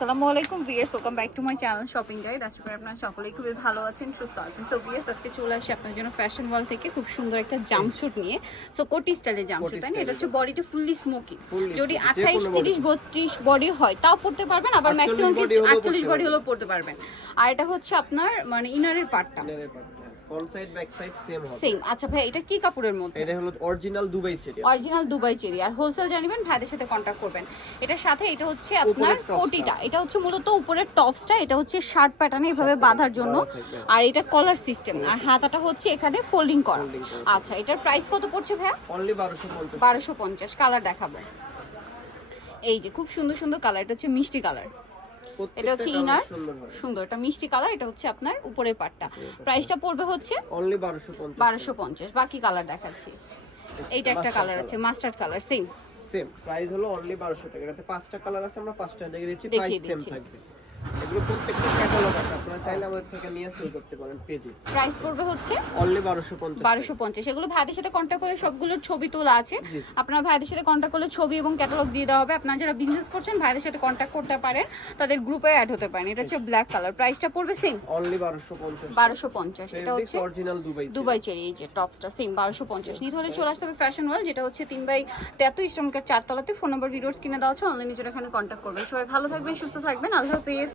আসসালামু আলাইকুম viewers welcome back to my channel shopping guide আশা করি আপনারা সকলেই খুবই ভালো আছেন সুস্থ আছেন। সো ভিয়ার্স আজকে চলে আসি আপনার জন্য ফ্যাশন ওয়াল থেকে খুব সুন্দর একটা জাম্পস্যুট নিয়ে। সো কোটি স্টাইলের জাম্পস্যুট তাই না? এটা হচ্ছে বডিটা ফুললি স্মোকি যদি আঠাইশ তিরিশ বত্রিশ বডি হয় তাও পড়তে পারবেন আবার ম্যাক্সিমাম আটচল্লিশ বডি। হলেও পড়তে পারবেন। আর এটা হচ্ছে আপনার মানে ইনারের পার্টটা front side back side same হবে। সেম আচ্ছা ভাই এটা কি কাপড়ের মধ্যে? এটা হলো original Dubai cherry. Original Dubai cherry. আর হোলসেল জানিবেন ভাইদের সাথে করবেন। এটার সাথে এটা হচ্ছে আপনার কোটিটা। এটা হচ্ছে মূলত উপরের টপসটা এটা হচ্ছে শার্ট প্যাটার্নে এভাবে বাঁধার জন্য। আর এটা কলার সিস্টেম আর হাতাটা হচ্ছে এখানে ফোল্ডিং করা। আচ্ছা এটার প্রাইস কত পড়ছে অনলি 1250 বারোশো পঞ্চাশ। কালার দেখাবো। এই যে খুব সুন্দর সুন্দর কালার এটা হচ্ছে মিষ্টি কালার এটা হচ্ছে ইনার সুন্দর এটা মিষ্টি কালার এটা হচ্ছে আপনার উপরের পাটটা। প্রাইসটা পড়বে হচ্ছে অনলি 1250 বারোশো পঞ্চাশ বাকি কালার দেখাচ্ছি। এইটা একটা কালার আছে mustard colour same same price হলো অনলি 1200 টাকা। এটাতে পাঁচটা কালার আছে আমরা পাঁচটা দেখে দিচ্ছি প্রাইস সেম থাকবে। এগুলো প্রত্যেকটা ক্যাটালগ আছে। আপনারা চাইলে আমাদের থেকে নিয়ে সেল করতে পারেন পেজে প্রাইস পড়বে হচ্ছে অনলি 1250 বারোশো পঞ্চাশ। এগুলো ভাইদের সাথে করে সবগুলোর ছবি তোলা আছে। আপনার ভাইদের সাথে করলে ছবি এবং ক্যাটালগ দিয়ে দেওয়া হবে। আপনারা যারা বিজনেস করছেন ভাইদের সাথে করতে পারেন। তাদের গ্রুপে অ্যাড হতে পারেন। এটা হচ্ছে ব্ল্যাক কালার প্রাইসটা পড়বে সেম অনলি 1250 বারোশো পঞ্চাশ। এটা হচ্ছে অরিজিনাল দুবাই দুবাই চেরি এই যে টপসটা সেম নিতে হলে চলে আসতে হবে ফ্যাশন ওয়াল যেটা হচ্ছে তিন বাই চারতলাতে। ফোন নম্বর ভিডিওস কিনে দেওয়া আছে। অনলাইনে যেটা এখানে কন্ট্যাক্ট করবেন সবাই ভালো থাকবেন সুস্থ থাকবেন। আল্লাহ হাফেজ।